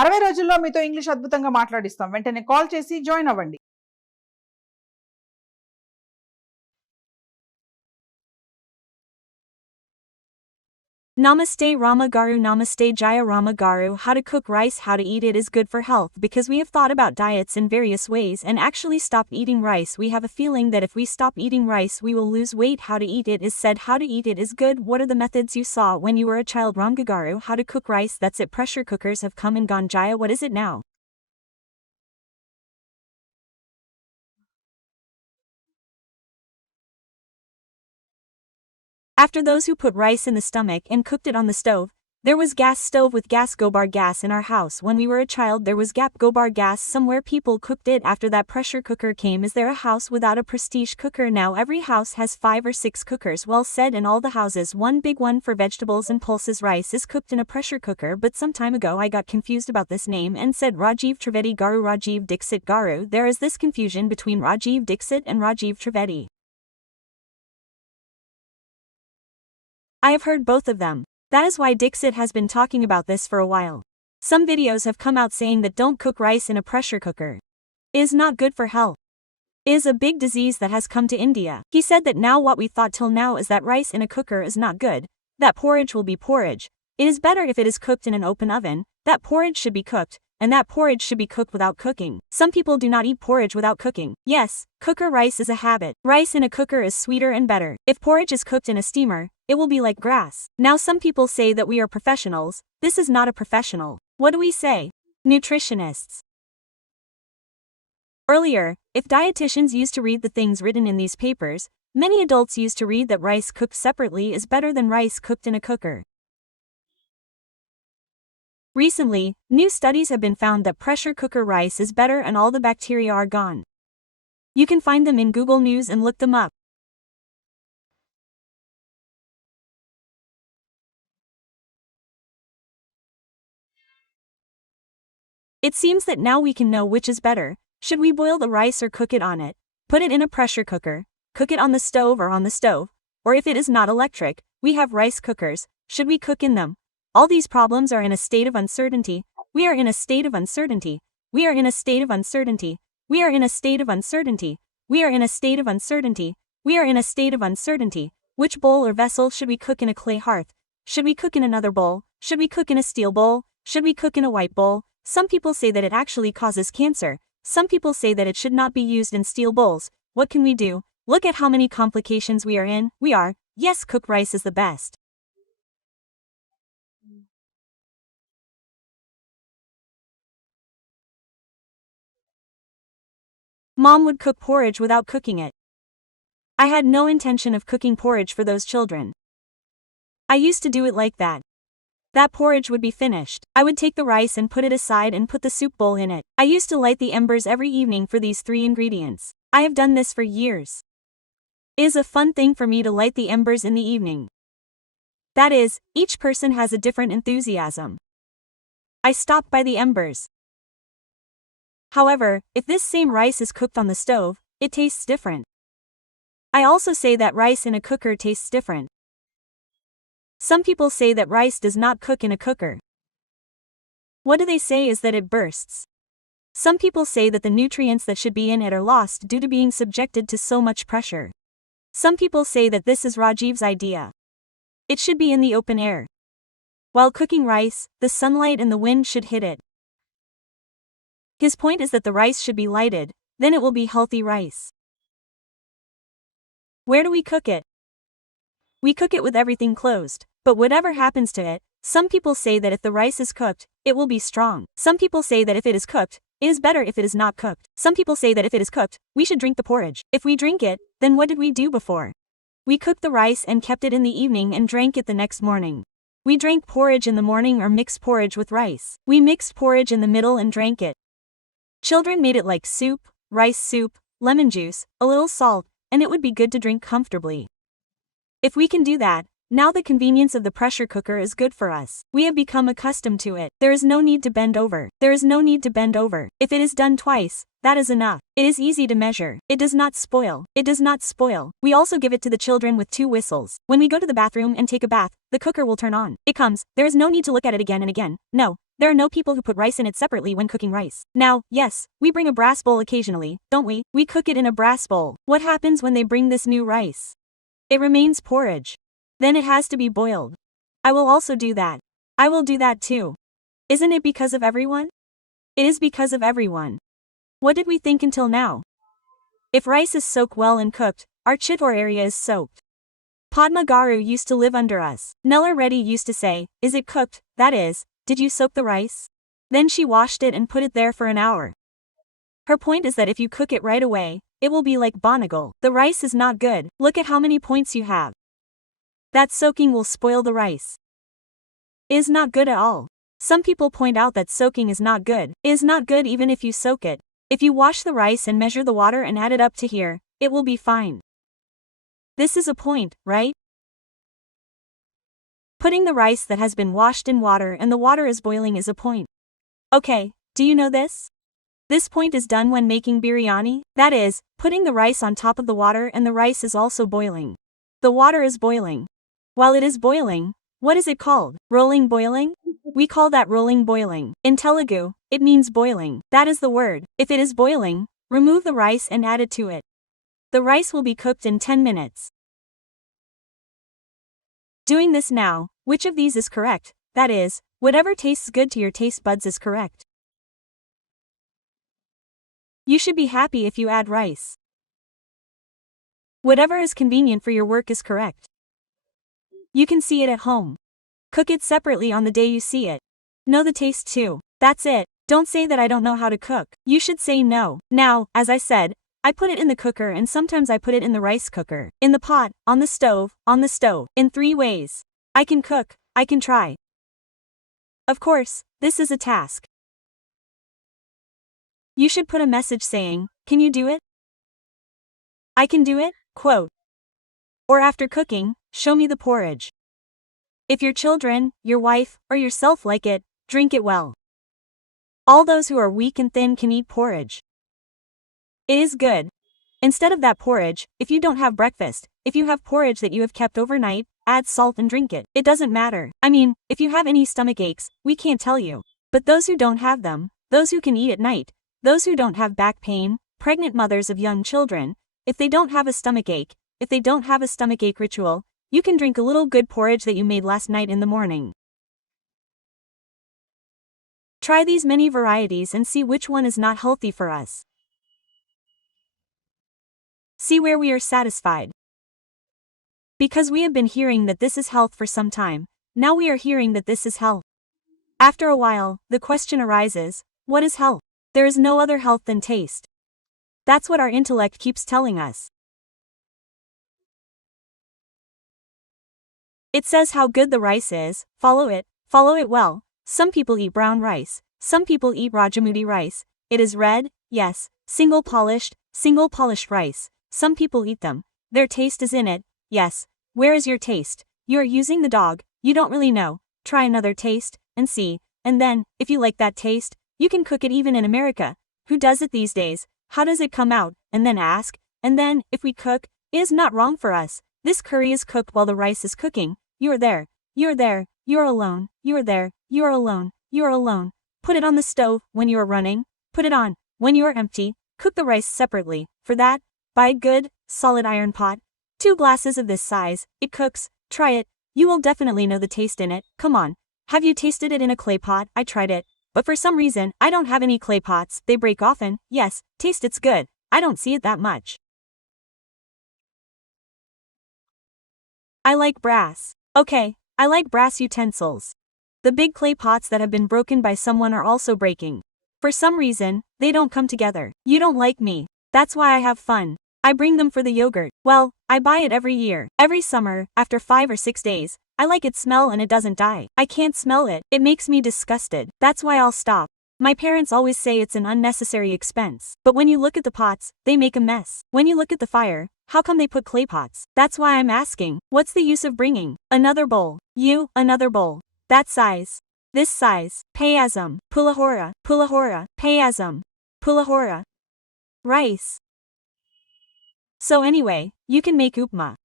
60 రోజుల్లో మీతో ఇంగ్లీష్ అద్భుతంగా మాట్లాడిస్తాం. వెంటనే కాల్ చేసి జాయిన్ అవ్వండి. Namaste Ramaa Garu, Namaste Jaya Ramaa Garu. How to cook rice, how to eat it is good for health because we have thought about diets in various ways and actually stopped eating rice. We have a feeling that if we stop eating rice we will lose weight. How to eat it is said, how to eat it is good. What are the methods you saw when you were a child? Ramgagaru, how to cook rice, that's it. Pressure cookers have come and gone. Jaya, what is it now? After those who put rice in the stomach and cooked it on the stove, there was gas stove with gas gobar gas in our house. When we were a child there was gap gobar gas somewhere people cooked it. After that pressure cooker came. Is there a house without a prestige cooker? Now every house has 5 or 6 cookers. Well said. In all the houses one big one for vegetables and pulses. Rice is cooked in a pressure cooker, but some time ago I got confused about this name and said Rajiv Trivedi Garu, Rajiv Dixit Garu. There is this confusion between Rajiv Dixit and Rajiv Trivedi. I have heard both of them. That is why Dixit has been talking about this for a while. Some videos have come out saying that don't cook rice in a pressure cooker. It is not good for health. It is a big disease that has come to India. He said that now what we thought till now is that rice in a cooker is not good, that porridge will be porridge. It is better if it is cooked in an open oven, that porridge should be cooked, and that porridge should be cooked without cooking. Some people do not eat porridge without cooking. Yes, cooker rice is a habit. Rice in a cooker is sweeter and better. If porridge is cooked in a steamer, it will be like grass. Now some people say that we are professionals. This is not a professional. What do we say? Nutritionists. Earlier, if dietitians used to read the things written in these papers, many adults used to read that rice cooked separately is better than rice cooked in a cooker. Recently, new studies have been found that pressure cooker rice is better and all the bacteria are gone. You can find them in Google News and look them up. It seems that now we can know which is better. Should we boil the rice or cook it on it? Put it in a pressure cooker, cook it on the stove or on the stove, or if it is not electric, we have rice cookers, should we cook in them? All these problems are in a state of uncertainty. We are in a state of uncertainty. We are in a state of uncertainty. We are in a state of uncertainty. We are in a state of uncertainty. We are in a state of uncertainty. Which bowl or vessel should we cook in? A clay hearth? Should we cook in another bowl? Should we cook in a steel bowl? Should we cook in a white bowl? Some people say that it actually causes cancer. Some people say that it should not be used in steel bowls. What can we do? Look at how many complications we are in. Yes, cook rice is the best. Mom would cook porridge without cooking it. I had no intention of cooking porridge for those children. I used to do it like that. That porridge would be finished. I would take the rice and put it aside and put the soup bowl in it. I used to light the embers every evening for these 3 ingredients. I have done this for years. It is a fun thing for me to light the embers in the evening. That is, each person has a different enthusiasm. I stop by the embers. However, if this same rice is cooked on the stove, it tastes different. I also say that rice in a cooker tastes different. Some people say that rice does not cook in a cooker. What do they say is that it bursts. Some people say that the nutrients that should be in it are lost due to being subjected to so much pressure. Some people say that this is Rajiv's idea. It should be in the open air. While cooking rice, the sunlight and the wind should hit it. His point is that the rice should be lighted, then it will be healthy rice. Where do we cook it? We cook it with everything closed, but whatever happens to it, some people say that if the rice is cooked, it will be strong. Some people say that if it is cooked, it is better if it is not cooked. Some people say that if it is cooked, we should drink the porridge. If we drink it, then what did we do before? We cooked the rice and kept it in the evening and drank it the next morning. We drank porridge in the morning or mixed porridge with rice. We mixed porridge in the middle and drank it. Children made it like soup, rice soup, lemon juice, a little salt, and it would be good to drink comfortably. If we can do that, now the convenience of the pressure cooker is good for us. We have become accustomed to it. There is no need to bend over. There is no need to bend over. If it is done twice, that is enough. It is easy to measure. It does not spoil. It does not spoil. We also give it to the children with 2 whistles. When we go to the bathroom and take a bath, the cooker will turn on. It comes. There is no need to look at it again and again. No, There are no people who put rice in it separately when cooking rice. Now, yes, we bring a brass bowl occasionally, don't we? We cook it in a brass bowl. What happens when they bring this new rice? It remains porridge. Then it has to be boiled. I will also do that. I will do that too. Isn't it because of everyone? It is because of everyone. What did we think until now? If rice is soaked well and cooked, our chitor area is soaked. Padma Garu used to live under us. Nella Reddy used to say, is it cooked, that is, did you soak the rice? Then she washed it and put it there for an hour. Her point is that if you cook it right away, it will be like Bonagal. The rice is not good, look at how many points you have. That soaking will spoil the rice. Is not good at all. Some people point out that soaking is not good. Is not good even if you soak it. If you wash the rice and measure the water and add it up to here, it will be fine. This is a point, right? Putting the rice that has been washed in water and the water is boiling is a point. Okay, do you know this? This point is done when making biryani, that is, putting the rice on top of the water and the rice is also boiling. The water is boiling. While it is boiling, what is it called? Rolling boiling? We call that rolling boiling. In Telugu, it means boiling. That is the word. If it is boiling, remove the rice and add it to it. The rice will be cooked in 10 minutes. Doing this now, which of these is correct? That is, whatever tastes good to your taste buds is correct. You should be happy if you add rice. Whatever is convenient for your work is correct. You can see it at home. Cook it separately on the day you see it. Know the taste too. That's it. Don't say that I don't know how to cook. You should say no. Now, as I said, I put it in the cooker and sometimes I put it in the rice cooker. In the pot, on the stove, in 3 ways. I can cook, I can try. Of course, this is a task. You should put a message saying, can you do it? I can do it, quote. Or after cooking, show me the porridge. If your children, your wife, or yourself like it, drink it well. All those who are weak and thin can eat porridge. It is good. Instead of that porridge, if you don't have breakfast, if you have porridge that you have kept overnight, add salt and drink it. It doesn't matter. I mean, if you have any stomach aches, we can't tell you. But those who don't have them, those who can eat at night, those who don't have back pain, pregnant mothers of young children, if they don't have a stomach ache, if they don't have a stomach ache ritual, you can drink a little good porridge that you made last night in the morning. Try these many varieties and see which one is not healthy for us. See where we are satisfied. Because we have been hearing that this is health for some time, now we are hearing that this is health. After a while, the question arises, what is health? There is no other health than taste. That's what our intellect keeps telling us. It says how good the rice is, follow it well. Some people eat brown rice, some people eat Rajamudi rice, it is red, yes, single polished rice, some people eat them, their taste is in it, yes, where is your taste? You are using the dog, you don't really know, try another taste, and see, and then, if you like that taste, you can cook it even in America. Who does it these days? How does it come out? And then ask, and then, if we cook, it is not wrong for us, this curry is cooked while the rice is cooking. You're there, you're alone, you're there, you're alone. Put it on the stove when you are running, put it on when you are empty, cook the rice separately. For that, buy a good, solid iron pot. 2 glasses of this size, it cooks, try it, you will definitely know the taste in it, come on. Have you tasted it in a clay pot? I tried it, but for some reason, I don't have any clay pots, they break often. Yes, taste it's good, I don't see it that much. I like brass. Okay, I like brass utensils. The big clay pots that have been broken by someone are also breaking. For some reason, they don't come together. You don't like me. That's why I have fun. I bring them for the yogurt. Well, I buy it every year. Every summer, after 5 or 6 days, I like its smell and it doesn't die. I can't smell it. It makes me disgusted. That's why I'll stop. My parents always say it's an unnecessary expense. But when you look at the pots, they make a mess. When you look at the fire, how come they put clay pots? That's why I'm asking, what's the use of bringing another bowl? Another bowl. That size. This size. Payasam. Pulahora. Payasam. Pulahora. Rice. So anyway, you can make upma.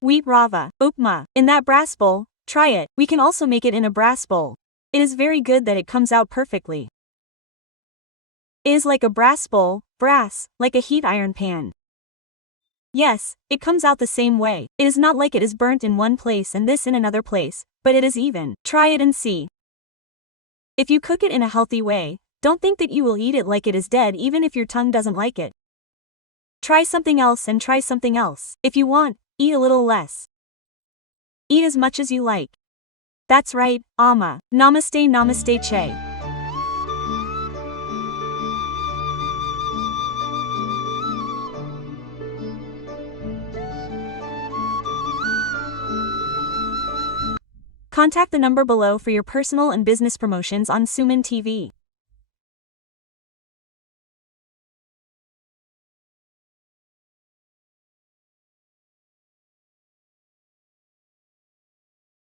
Wheat rava. Upma. In that brass bowl, try it. We can also make it in a brass bowl. It is very good that it comes out perfectly. It is like a brass bowl, brass, like a heat iron pan. Yes, it comes out the same way. It is not like it is burnt in one place and this in another place, but it is even. Try it and see. If you cook it in a healthy way, don't think that you will eat it like it is dead even if your tongue doesn't like it. Try something else and try something else. If you want, eat a little less. Eat as much as you like. That's right, Amma. Namaste, namaste, che. Contact the number below for your personal and business promotions on Sumantv.